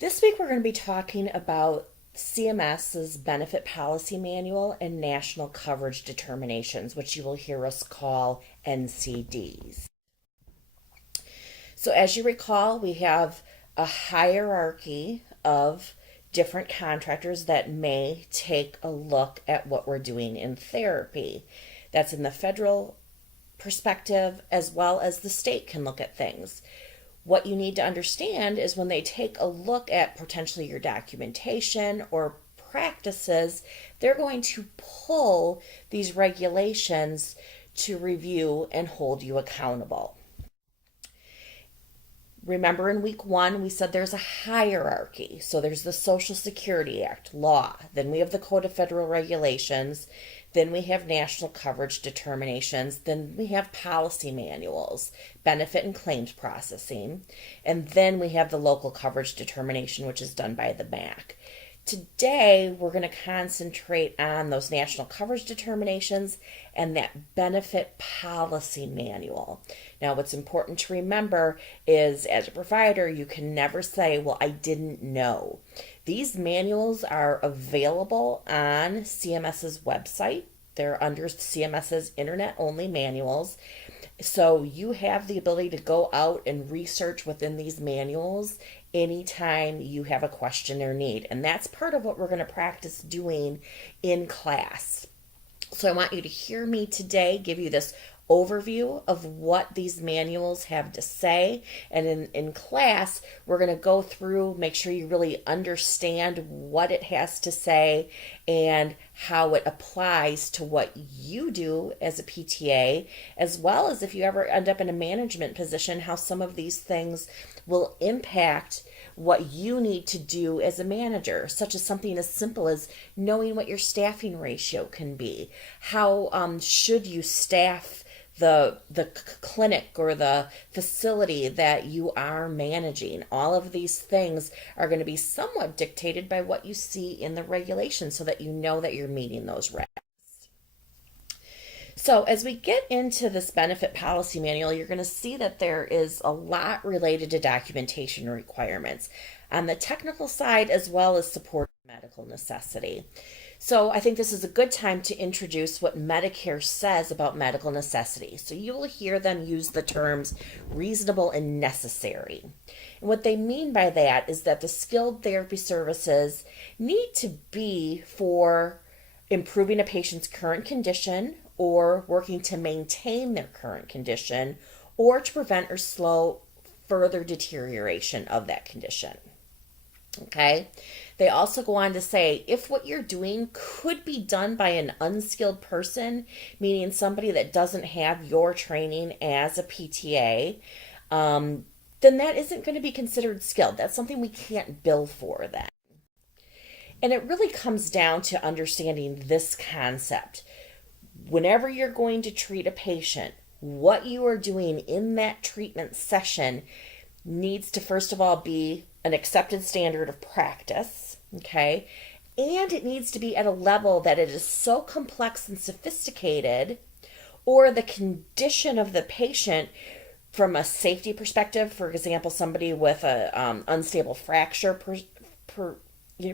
This week we're going to be talking about CMS's Benefit Policy Manual and National Coverage Determinations, which you will hear us call NCDs. So, as you recall, we have a hierarchy of different contractors that may take a look at what we're doing in therapy. That's in the federal perspective as well as the state can look at things. What you need to understand is when they take a look at potentially your documentation or practices, they're going to pull these regulations to review and hold you accountable. Remember in week one, we said there's a hierarchy. So there's the Social Security Act, law. Then we have the Code of Federal Regulations. Then we have national coverage determinations. Then we have policy manuals, benefit and claims processing. And then we have the local coverage determination, which is done by the MAC. Today, we're going to concentrate on those national coverage determinations and that benefit policy manual. Now, what's important to remember is as a provider, you can never say, well, I didn't know. These manuals are available on CMS's website. They're under CMS's internet-only manuals. So you have the ability to go out and research within these manuals anytime you have a question or need. And that's part of what we're going to practice doing in class. So I want you to hear me today give you this overview of what these manuals have to say. And in class, we're going to go through, make sure you really understand what it has to say and how it applies to what you do as a PTA, as well as if you ever end up in a management position, how some of these things will impact what you need to do as a manager, such as something as simple as knowing what your staffing ratio can be. How should you staff the clinic or the facility that you are managing? All of these things are going to be somewhat dictated by what you see in the regulations so that you know that you're meeting those regs. So as we get into this benefit policy manual, you're going to see that there is a lot related to documentation requirements on the technical side as well as support medical necessity. So I think this is a good time to introduce what Medicare says about medical necessity. So you will hear them use the terms reasonable and necessary. And what they mean by that is that the skilled therapy services need to be for improving a patient's current condition or working to maintain their current condition or to prevent or slow further deterioration of that condition. Okay. They also go on to say if what you're doing could be done by an unskilled person, meaning somebody that doesn't have your training as a PTA, then that isn't going to be considered skilled. That's something we can't bill for then. And it really comes down to understanding this concept. Whenever you're going to treat a patient, what you are doing in that treatment session needs to first of all be an accepted standard of practice, okay? And it needs to be at a level that it is so complex and sophisticated, or the condition of the patient from a safety perspective, for example, somebody with a unstable fracture,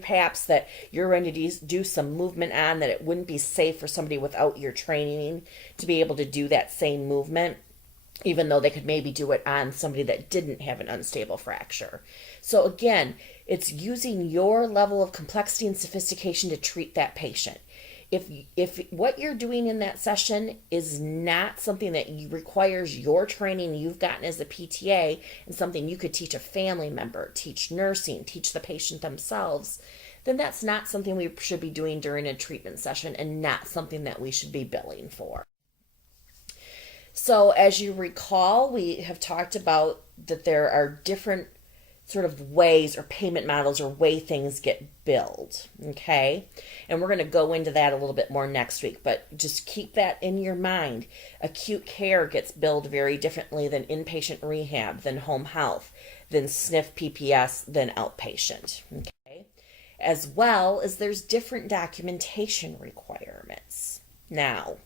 perhaps that you're going to do some movement on that it wouldn't be safe for somebody without your training to be able to do that same movement, even though they could maybe do it on somebody that didn't have an unstable fracture. So again, it's using your level of complexity and sophistication to treat that patient. If what you're doing in that session is not something that requires your training you've gotten as a PTA and something you could teach a family member, teach nursing, teach the patient themselves, then that's not something we should be doing during a treatment session and not something that we should be billing for. So as you recall, we have talked about that there are different sort of ways or payment models or way things get billed, okay? And we're going to go into that a little bit more next week, but just keep that in your mind. Acute care gets billed very differently than inpatient rehab, than home health, than SNF PPS, than outpatient, okay? As well as there's different documentation requirements. Now,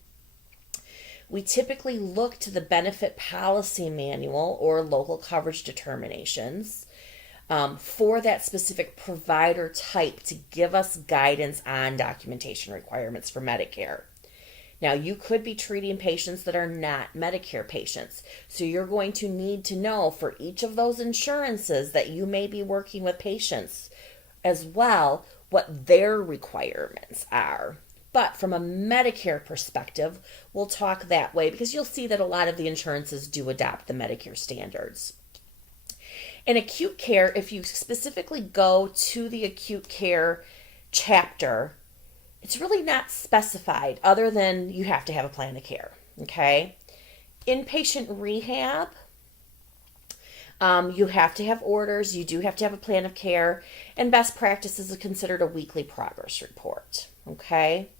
we typically look to the benefit policy manual or local coverage determinations for that specific provider type to give us guidance on documentation requirements for Medicare. Now, you could be treating patients that are not Medicare patients. So you're going to need to know for each of those insurances that you may be working with patients as well what their requirements are. But from a Medicare perspective, we'll talk that way because you'll see that a lot of the insurances do adopt the Medicare standards. In acute care, if you specifically go to the acute care chapter, it's really not specified other than you have to have a plan of care, okay? Inpatient rehab, you have to have orders, you do have to have a plan of care, and best practices are considered a weekly progress report, okay?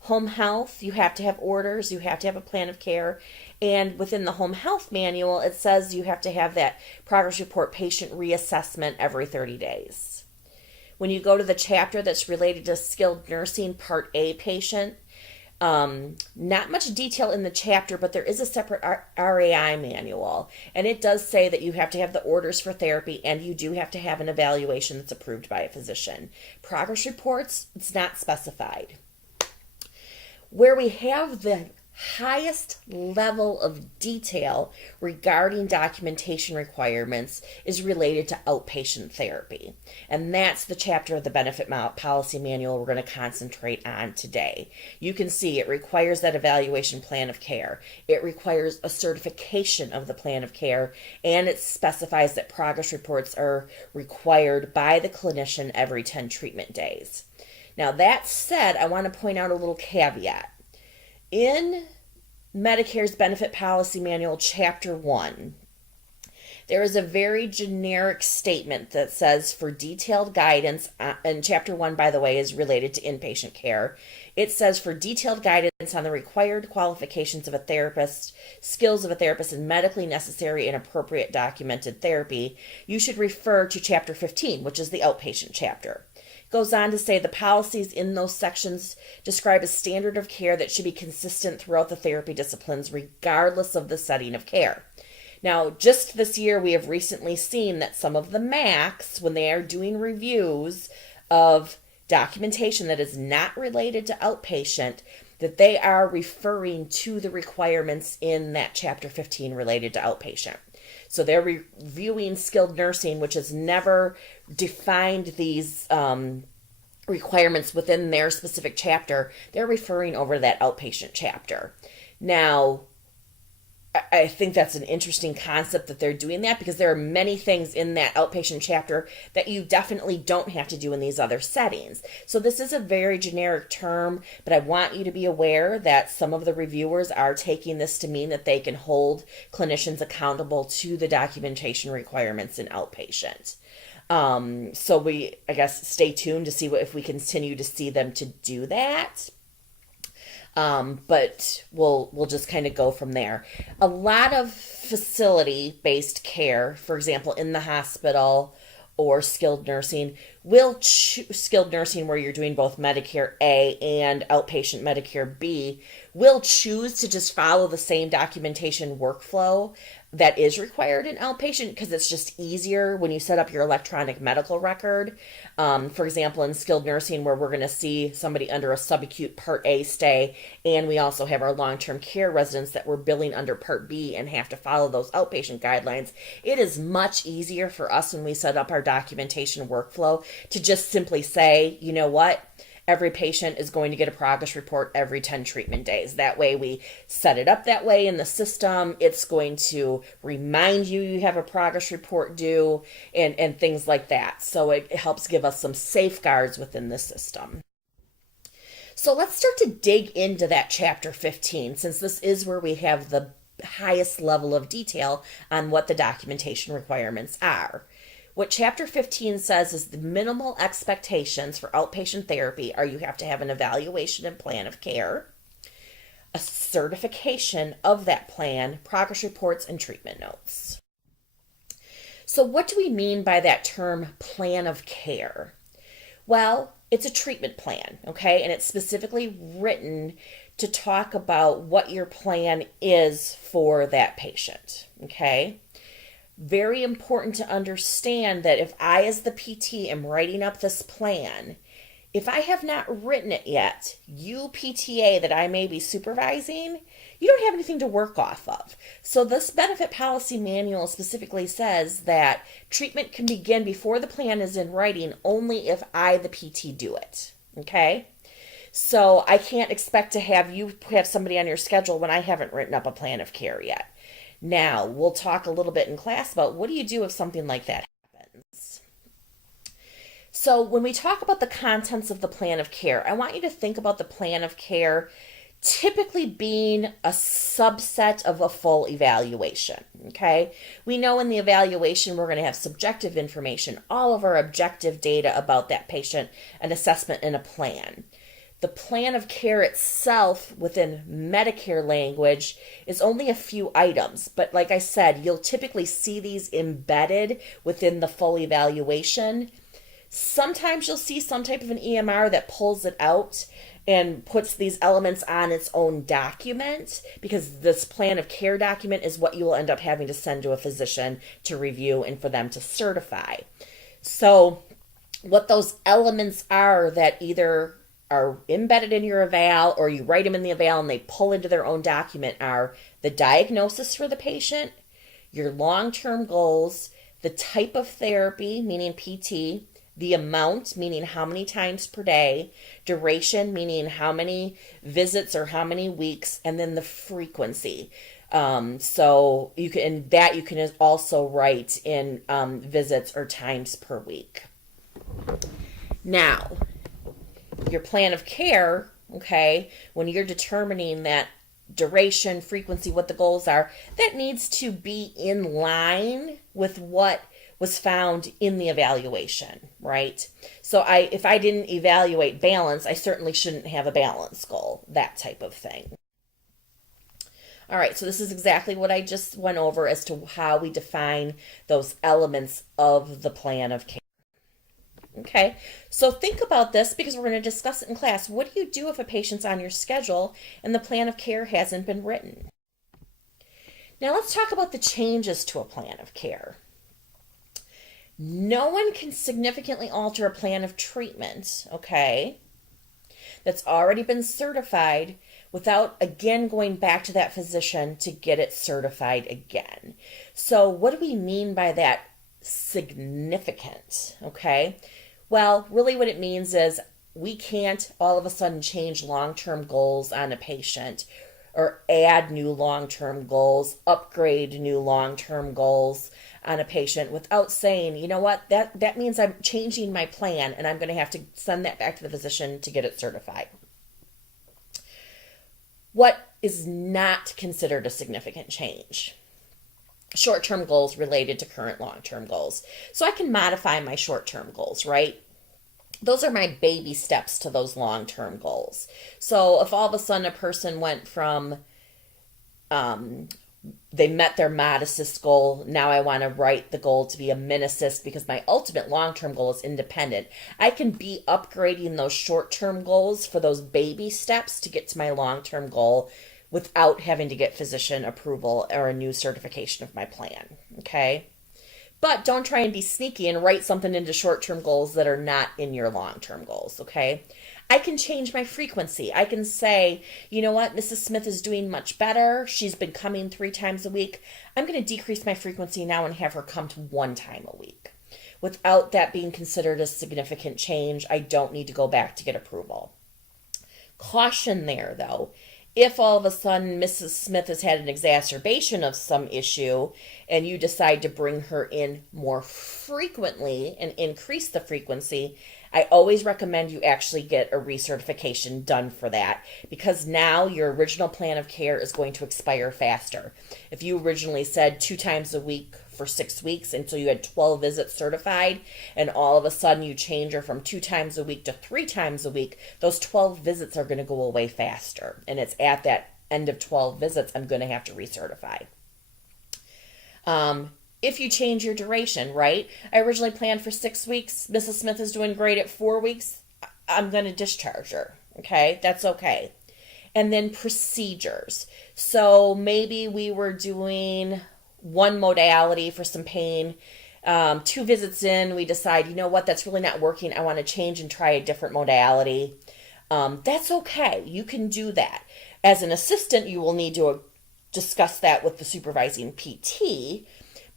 Home health, you have to have orders, you have to have a plan of care, and within the home health manual, it says you have to have that progress report patient reassessment every 30 days. When you go to the chapter that's related to skilled nursing Part A patient, not much detail in the chapter, but there is a separate RAI manual, and it does say that you have to have the orders for therapy and you do have to have an evaluation that's approved by a physician. Progress reports, it's not specified. Where we have the highest level of detail regarding documentation requirements is related to outpatient therapy. And that's the chapter of the benefit policy manual we're going to concentrate on today. You can see it requires that evaluation plan of care. It requires a certification of the plan of care, and it specifies that progress reports are required by the clinician every 10 treatment days. Now, that said, I want to point out a little caveat. In Medicare's Benefit Policy Manual, Chapter 1, there is a very generic statement that says for detailed guidance, and Chapter 1, by the way, is related to inpatient care. It says for detailed guidance on the required qualifications of a therapist, skills of a therapist, and medically necessary and appropriate documented therapy, you should refer to Chapter 15, which is the outpatient chapter. Goes on to say the policies in those sections describe a standard of care that should be consistent throughout the therapy disciplines, regardless of the setting of care. Now, just this year, we have recently seen that some of the MACs, when they are doing reviews of documentation that is not related to outpatient, that they are referring to the requirements in that Chapter 15 related to outpatient. So they're reviewing skilled nursing, which has never defined these requirements within their specific chapter. They're referring over to that outpatient chapter. Now, I think that's an interesting concept that they're doing that because there are many things in that outpatient chapter that you definitely don't have to do in these other settings. So this is a very generic term, but I want you to be aware that some of the reviewers are taking this to mean that they can hold clinicians accountable to the documentation requirements in outpatient. So I guess, stay tuned to see if we continue to see them to do that. But we'll just kind of go from there. A lot of facility-based care, for example, in the hospital or skilled nursing, skilled nursing where you're doing both Medicare A and outpatient Medicare B, will choose to just follow the same documentation workflow that is required in outpatient because it's just easier when you set up your electronic medical record. For example, in skilled nursing where we're going to see somebody under a subacute Part A stay, and we also have our long-term care residents that we're billing under Part B and have to follow those outpatient guidelines, it is much easier for us when we set up our documentation workflow to just simply say, you know what? Every patient is going to get a progress report every 10 treatment days. That way we set it up that way in the system. It's going to remind you have a progress report due and things like that. So it helps give us some safeguards within the system. So let's start to dig into that Chapter 15, since this is where we have the highest level of detail on what the documentation requirements are. What Chapter 15 says is the minimal expectations for outpatient therapy are you have to have an evaluation and plan of care, a certification of that plan, progress reports, and treatment notes. So what do we mean by that term plan of care? Well, it's a treatment plan, okay? And it's specifically written to talk about what your plan is for that patient, okay? Very important to understand that if I, as the PT, am writing up this plan, if I have not written it yet, you PTA that I may be supervising, you don't have anything to work off of. So this benefit policy manual specifically says that treatment can begin before the plan is in writing only if I, the PT, do it. Okay? So I can't expect to have you have somebody on your schedule when I haven't written up a plan of care yet. Now, we'll talk a little bit in class about what do you do if something like that happens. So when we talk about the contents of the plan of care, I want you to think about the plan of care typically being a subset of a full evaluation. Okay? We know in the evaluation we're going to have subjective information, all of our objective data about that patient, an assessment, and a plan. The plan of care itself within Medicare language is only a few items, but like I said, you'll typically see these embedded within the full evaluation. Sometimes you'll see some type of an EMR that pulls it out and puts these elements on its own document, because this plan of care document is what you will end up having to send to a physician to review and for them to certify. So what those elements are that either are embedded in your eval or you write them in the eval and they pull into their own document are the diagnosis for the patient, your long-term goals, the type of therapy, meaning PT, the amount, meaning how many times per day, duration, meaning how many visits or how many weeks, and then the frequency. So you can also write in visits or times per week. Now, your plan of care, okay, when you're determining that duration, frequency, what the goals are, that needs to be in line with what was found in the evaluation, right? So if I didn't evaluate balance, I certainly shouldn't have a balance goal, that type of thing. All right, so this is exactly what I just went over as to how we define those elements of the plan of care. Okay, so think about this because we're going to discuss it in class. What do you do if a patient's on your schedule and the plan of care hasn't been written? Now let's talk about the changes to a plan of care. No one can significantly alter a plan of treatment, okay, that's already been certified without again going back to that physician to get it certified again. So what do we mean by that significant, okay? Well, really what it means is we can't all of a sudden change long-term goals on a patient or add new long-term goals, upgrade new long-term goals on a patient without saying, you know what, that means I'm changing my plan and I'm going to have to send that back to the physician to get it certified. What is not considered a significant change? Short-term goals related to current long-term goals. So I can modify my short-term goals, right? Those are my baby steps to those long-term goals. So if all of a sudden a person went from, they met their MODASIST goal, now I want to write the goal to be a MINASIST because my ultimate long-term goal is independent. I can be upgrading those short-term goals for those baby steps to get to my long-term goal without having to get physician approval or a new certification of my plan, okay? But don't try and be sneaky and write something into short-term goals that are not in your long-term goals, okay? I can change my frequency. I can say, you know what, Mrs. Smith is doing much better. She's been coming 3 times a week. I'm going to decrease my frequency now and have her come to 1 time a week. Without that being considered a significant change, I don't need to go back to get approval. Caution there, though. If all of a sudden Mrs. Smith has had an exacerbation of some issue and you decide to bring her in more frequently and increase the frequency, I always recommend you actually get a recertification done for that, because now your original plan of care is going to expire faster. If you originally said 2 times a week for 6 weeks and so you had 12 visits certified, and all of a sudden you change her from 2 times a week to 3 times a week, those 12 visits are going to go away faster. And it's at that end of 12 visits I'm going to have to recertify. If you change your duration, right? I originally planned for 6 weeks. Mrs. Smith is doing great at 4 weeks. I'm going to discharge her. Okay, that's okay. And then procedures. So maybe we were doing one modality for some pain. 2 visits in, we decide, you know what, that's really not working. I want to change and try a different modality. That's okay. You can do that. As an assistant, you will need to discuss that with the supervising PT,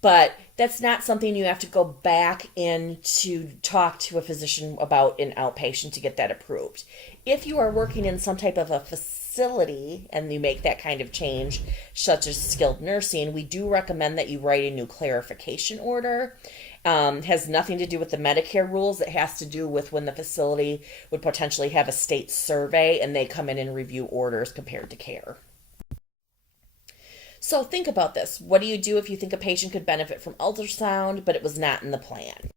but that's not something you have to go back in to talk to a physician about in outpatient to get that approved. If you are working in some type of a facility and you make that kind of change, such as skilled nursing, we do recommend that you write a new clarification order. Has nothing to do with the Medicare rules. It has to do with when the facility would potentially have a state survey and they come in and review orders compared to care. So think about this. What do you do if you think a patient could benefit from ultrasound, but it was not in the plan?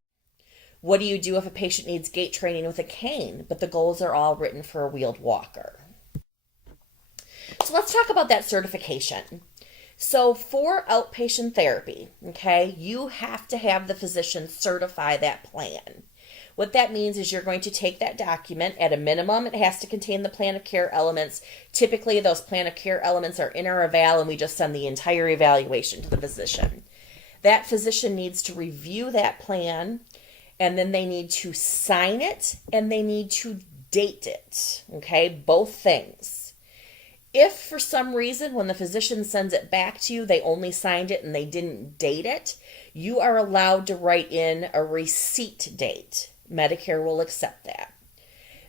What do you do if a patient needs gait training with a cane, but the goals are all written for a wheeled walker? So let's talk about that certification. So for outpatient therapy, okay, you have to have the physician certify that plan. What that means is you're going to take that document. At a minimum, it has to contain the plan of care elements. Typically, those plan of care elements are in our eval, and we just send the entire evaluation to the physician. That physician needs to review that plan, and then they need to sign it, and they need to date it, okay, both things. If for some reason when the physician sends it back to you, they only signed it and they didn't date it, you are allowed to write in a receipt date. Medicare will accept that.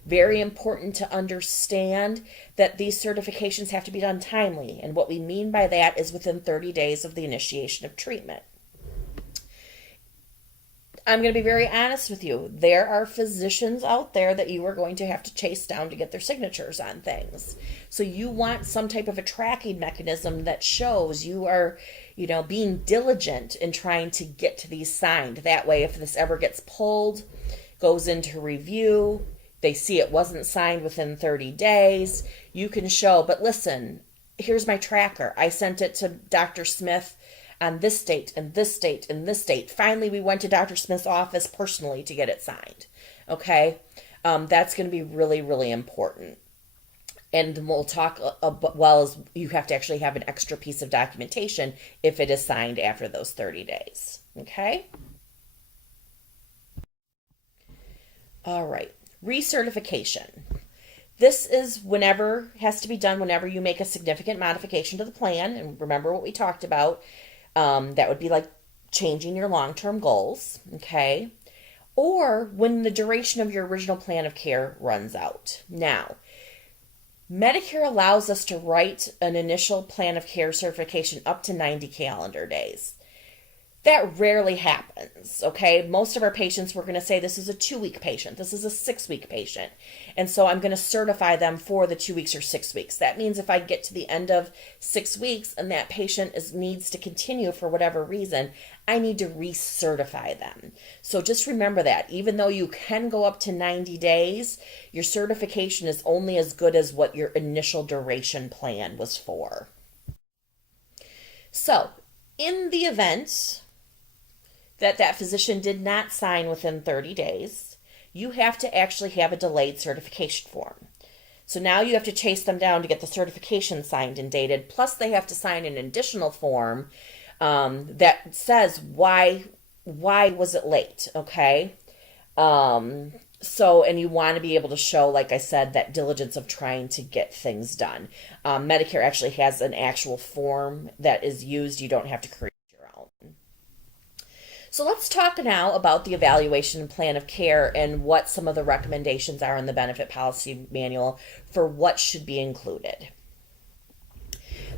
Very important to understand that these certifications have to be done timely. And what we mean by that is within 30 days of the initiation of treatment. I'm going to be very honest with you. There are physicians out there that you are going to have to chase down to get their signatures on things. So you want some type of a tracking mechanism that shows you are, being diligent in trying to get to these signed. That way, if this ever gets pulled, goes into review, they see it wasn't signed within 30 days, you can show, but listen, here's my tracker. I sent it to Dr. Smith on this date and this date and this date. Finally, we went to Dr. Smith's office personally to get it signed. Okay? That's going to be really, really important. And we'll talk as you have to actually have an extra piece of documentation if it is signed after those 30 days. Okay? All right. Recertification. This is has to be done whenever you make a significant modification to the plan. And remember what we talked about. That would be like changing your long-term goals, okay? Or when the duration of your original plan of care runs out. Now, Medicare allows us to write an initial plan of care certification up to 90 calendar days. That rarely happens, okay? Most of our patients, we're going to say this is a 2-week patient. This is a 6-week patient. And so I'm going to certify them for the 2 weeks or 6 weeks. That means if I get to the end of 6 weeks and that patient needs to continue for whatever reason, I need to recertify them. So just remember that. Even though you can go up to 90 days, your certification is only as good as what your initial duration plan was for. So in the event that physician did not sign within 30 days, you have to actually have a delayed certification form. So now you have to chase them down to get the certification signed and dated, plus they have to sign an additional form that says why was it late, okay? And you want to be able to show, like I said, that diligence of trying to get things done. Medicare actually has an actual form that is used. You don't have to create your own. So let's talk now about the evaluation and plan of care and what some of the recommendations are in the benefit policy manual for what should be included.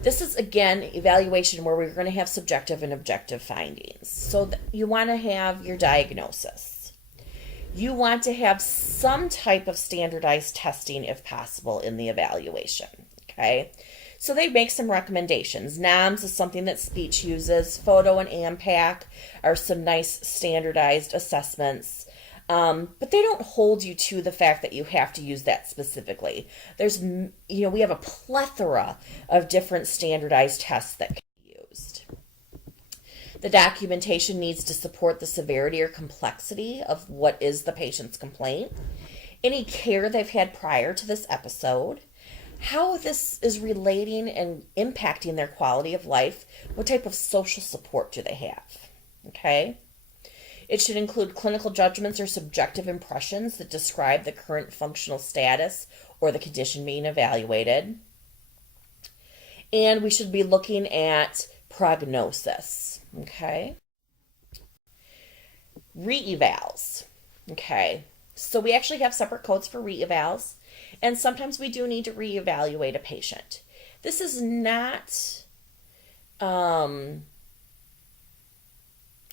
This is, again, evaluation where we're going to have subjective and objective findings. So you want to have your diagnosis. You want to have some type of standardized testing, if possible, in the evaluation, okay? So they make some recommendations. NOMS is something that speech uses. Photo and AMPAC are some nice standardized assessments. But they don't hold you to the fact that you have to use that specifically. We have a plethora of different standardized tests that can be used. The documentation needs to support the severity or complexity of what is the patient's complaint, any care they've had prior to this episode, how this is relating and impacting their quality of life. What type of social support do they have? Okay. It should include clinical judgments or subjective impressions that describe the current functional status or the condition being evaluated. And we should be looking at prognosis. Okay. Re-evals. Okay. So we actually have separate codes for re-evals, and sometimes we do need to re-evaluate a patient. This is not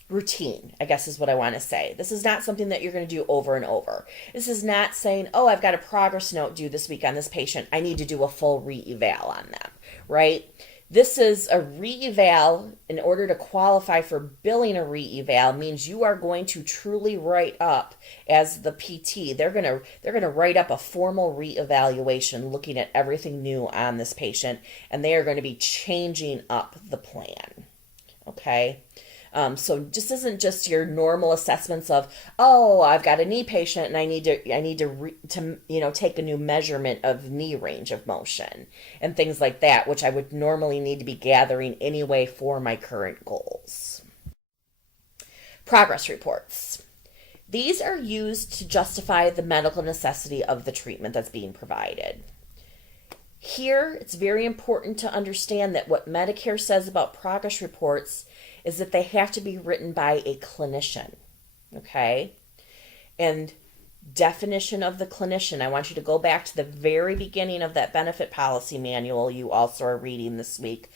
routine, I guess is what I want to say. This is not something that you're going to do over and over. This is not saying, oh, I've got a progress note due this week on this patient. I need to do a full re-eval on them, right? This is a re-eval. In order to qualify for billing a re-eval means you are going to truly write up as the PT. They're going to write up a formal re-evaluation looking at everything new on this patient, and they are going to be changing up the plan. Okay? So this isn't just your normal assessments of, oh, I've got a knee patient and I need to take a new measurement of knee range of motion and things like that, which I would normally need to be gathering anyway for my current goals. Progress reports. These are used to justify the medical necessity of the treatment that's being provided. Here, it's very important to understand that what Medicare says about progress reports is that they have to be written by a clinician, okay? And definition of the clinician, I want you to go back to the very beginning of that benefit policy manual you also are reading this week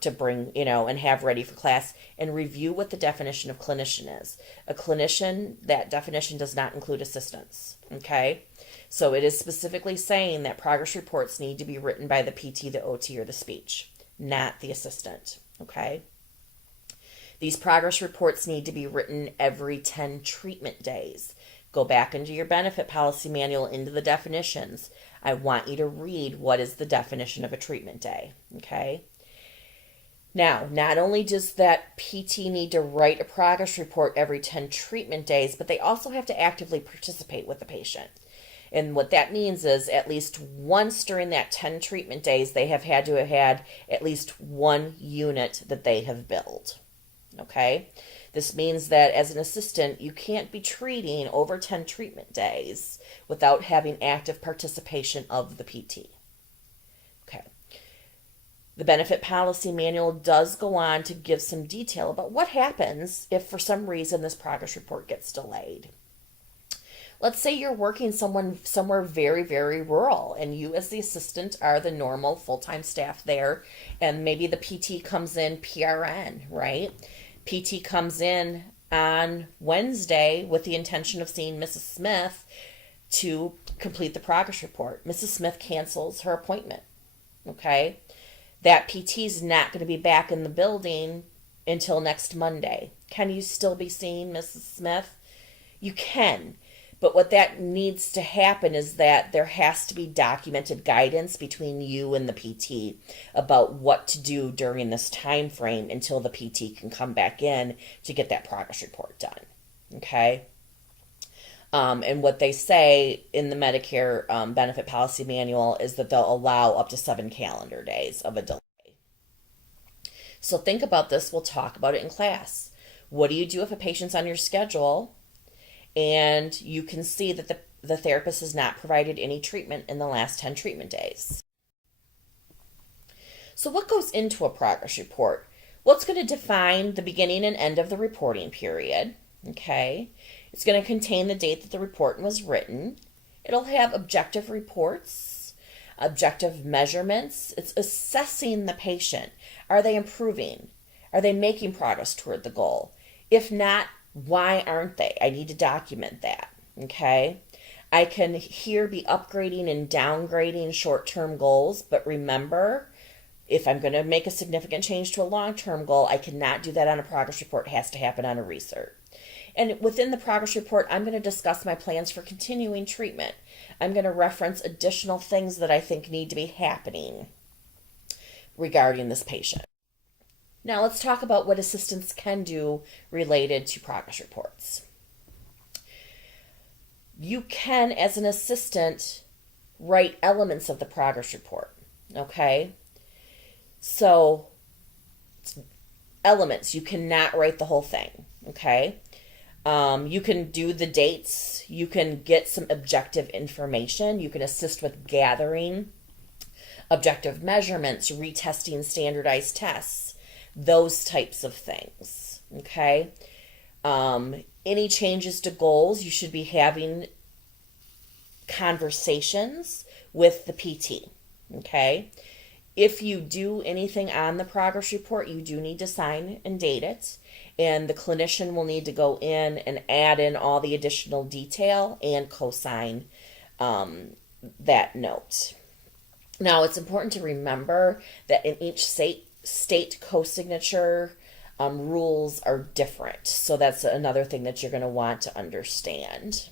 to bring, and have ready for class, and review what the definition of clinician is. A clinician, that definition does not include assistants, okay? So it is specifically saying that progress reports need to be written by the PT, the OT, or the speech, not the assistant, okay? These progress reports need to be written every 10 treatment days. Go back into your benefit policy manual, into the definitions. I want you to read what is the definition of a treatment day, okay? Now, not only does that PT need to write a progress report every 10 treatment days, but they also have to actively participate with the patient. And what that means is at least once during that 10 treatment days, they have had to have had at least one unit that they have billed. Okay? This means that as an assistant, you can't be treating over 10 treatment days without having active participation of the PT. Okay. The benefit policy manual does go on to give some detail about what happens if for some reason this progress report gets delayed. Let's say you're working somewhere very, very rural, and you as the assistant are the normal full-time staff there, and maybe the PT comes in PRN, right? PT comes in on Wednesday with the intention of seeing Mrs. Smith to complete the progress report. Mrs. Smith cancels her appointment, okay? That PT is not going to be back in the building until next Monday. Can you still be seeing Mrs. Smith? You can. But what that needs to happen is that there has to be documented guidance between you and the PT about what to do during this time frame until the PT can come back in to get that progress report done. Okay? And what they say in the Medicare benefit policy manual is that they'll allow up to 7 calendar days of a delay. So think about this. We'll talk about it in class. What do you do if a patient's on your schedule and you can see that the therapist has not provided any treatment in the last 10 treatment days? So what goes into a progress report? Well, it's going to define the beginning and end of the reporting period. Okay. It's going to contain the date that the report was written. It'll have objective reports, objective measurements. It's assessing the patient. Are they improving? Are they making progress toward the goal? If not, why aren't they? I need to document that. Okay. I can here be upgrading and downgrading short-term goals, but remember, if I'm going to make a significant change to a long-term goal, I cannot do that on a progress report. It has to happen on a recert. And within the progress report, I'm going to discuss my plans for continuing treatment. I'm going to reference additional things that I think need to be happening regarding this patient. Now let's talk about what assistants can do related to progress reports. You can, as an assistant, write elements of the progress report. Okay? So, elements, you cannot write the whole thing. Okay? You can do the dates. You can get some objective information. You can assist with gathering objective measurements, retesting standardized tests, those types of things. Okay? Any changes to goals, you should be having conversations with the PT. Okay? If you do anything on the progress report, you do need to sign and date it. And the clinician will need to go in and add in all the additional detail and co-sign that note. Now, it's important to remember that in each state co-signature rules are different. So that's another thing that you're going to want to understand.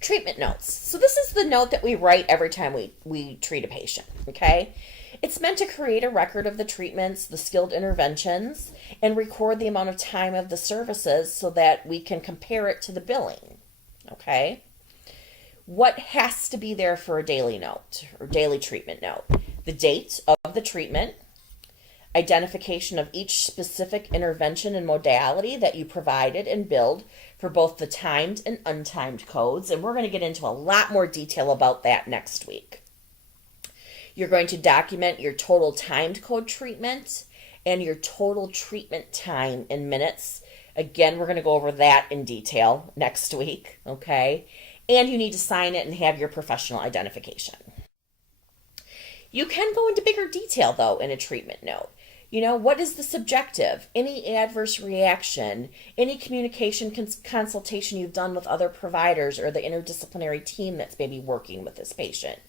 Treatment notes. So this is the note that we write every time we treat a patient, okay? It's meant to create a record of the treatments, the skilled interventions, and record the amount of time of the services so that we can compare it to the billing, okay? What has to be there for a daily note or daily treatment note? The date of the treatment, identification of each specific intervention and modality that you provided and billed for both the timed and untimed codes. And we're going to get into a lot more detail about that next week. You're going to document your total timed code treatment and your total treatment time in minutes. Again, we're going to go over that in detail next week, okay? And you need to sign it and have your professional identification. You can go into bigger detail, though, in a treatment note. You know, what is the subjective? Any adverse reaction? Any communication consultation you've done with other providers or the interdisciplinary team that's maybe working with this patient?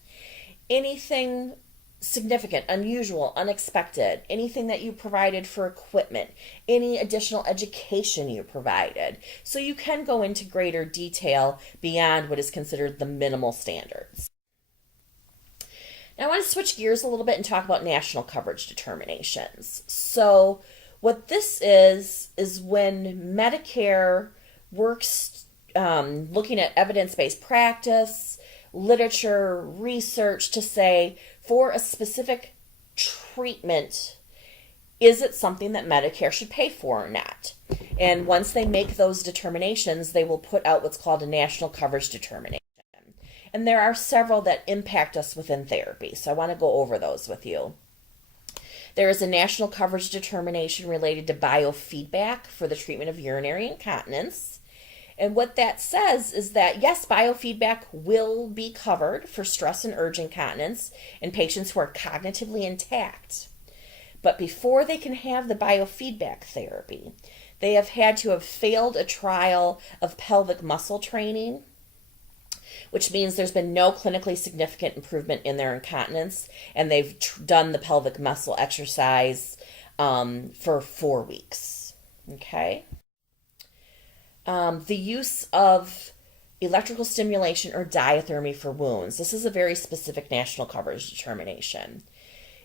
Anything significant, unusual, unexpected? Anything that you provided for equipment? Any additional education you provided? So you can go into greater detail beyond what is considered the minimal standards. Now I want to switch gears a little bit and talk about national coverage determinations. So what this is when Medicare works looking at evidence-based practice, literature, research to say for a specific treatment, is it something that Medicare should pay for or not? And once they make those determinations, they will put out what's called a national coverage determination. And there are several that impact us within therapy, so I want to go over those with you. There is a national coverage determination related to biofeedback for the treatment of urinary incontinence. And what that says is that, yes, biofeedback will be covered for stress and urge incontinence in patients who are cognitively intact. But before they can have the biofeedback therapy, they have had to have failed a trial of pelvic muscle training, which means there's been no clinically significant improvement in their incontinence, and they've done the pelvic muscle exercise for 4 weeks. Okay? The use of electrical stimulation or diathermy for wounds. This is a very specific national coverage determination.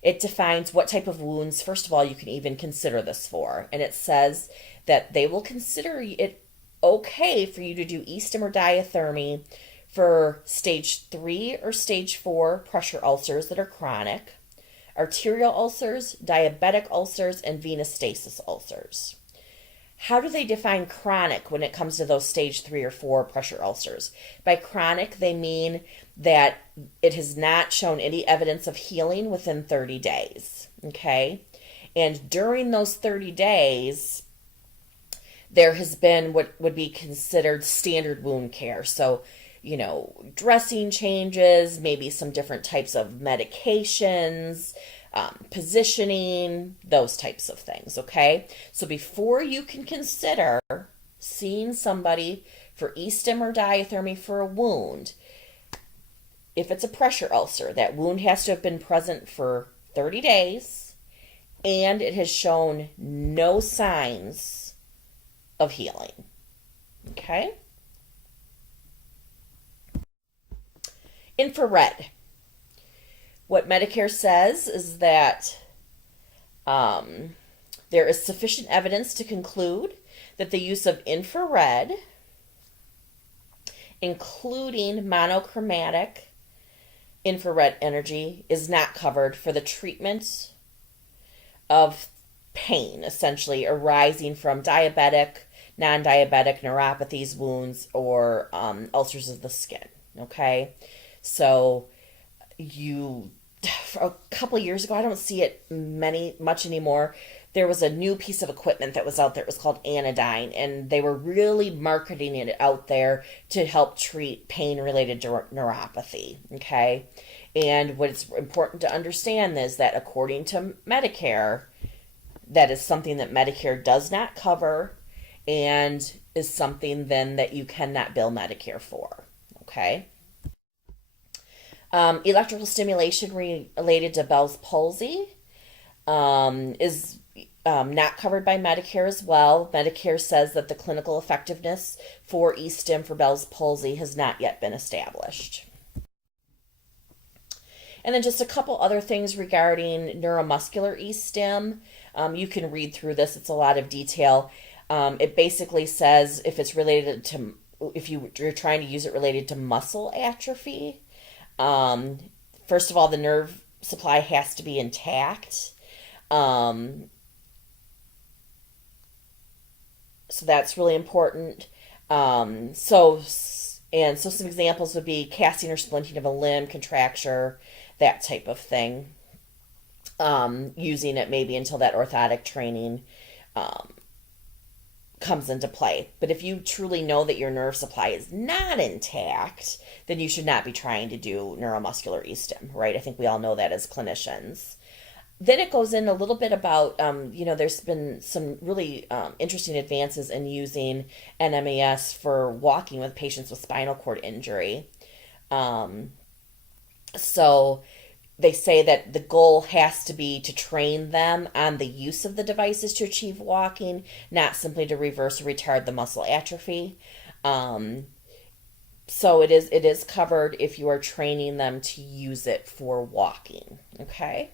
It defines what type of wounds, first of all, you can even consider this for. And it says that they will consider it okay for you to do e-stim or diathermy for stage 3 or stage 4 pressure ulcers that are chronic, arterial ulcers, diabetic ulcers, and venous stasis ulcers. How do they define chronic when it comes to those stage 3 or 4 pressure ulcers? By chronic, they mean that it has not shown any evidence of healing within 30 days, okay? And during those 30 days, there has been what would be considered standard wound care. So, you know, dressing changes, maybe some different types of medications, positioning, those types of things, okay? So before you can consider seeing somebody for e-stim or diathermy for a wound, if it's a pressure ulcer, that wound has to have been present for 30 days and it has shown no signs of healing, okay? Infrared. What Medicare says is that there is sufficient evidence to conclude that the use of infrared including monochromatic infrared energy, is not covered for the treatment of pain, essentially arising from diabetic, non diabetic neuropathies, wounds, or ulcers of the skin. Okay, so you a couple of years ago, I don't see it much anymore. There was a new piece of equipment that was out there. It was called Anodyne, and they were really marketing it out there to help treat pain related to neuropathy. Okay, and what's important to understand is that according to Medicare, that is something that Medicare does not cover, and is something then that you cannot bill Medicare for. Okay. Electrical stimulation related to Bell's palsy is not covered by Medicare as well. Medicare says that the clinical effectiveness for e-stim for Bell's palsy has not yet been established. And then just a couple other things regarding neuromuscular e-stim. You can read through this, it's a lot of detail. It basically says if you're trying to use it related to muscle atrophy. First of all, the nerve supply has to be intact. So that's really important. So some examples would be casting or splinting of a limb, contracture, that type of thing. Using it maybe until that orthotic training comes into play. But if you truly know that your nerve supply is not intact, then you should not be trying to do neuromuscular e-stim, right? I think we all know that as clinicians. Then it goes in a little bit about, there's been some really interesting advances in using NMES for walking with patients with spinal cord injury. So they say that the goal has to be to train them on the use of the devices to achieve walking, not simply to reverse or retard the muscle atrophy. So it is covered if you are training them to use it for walking. Okay.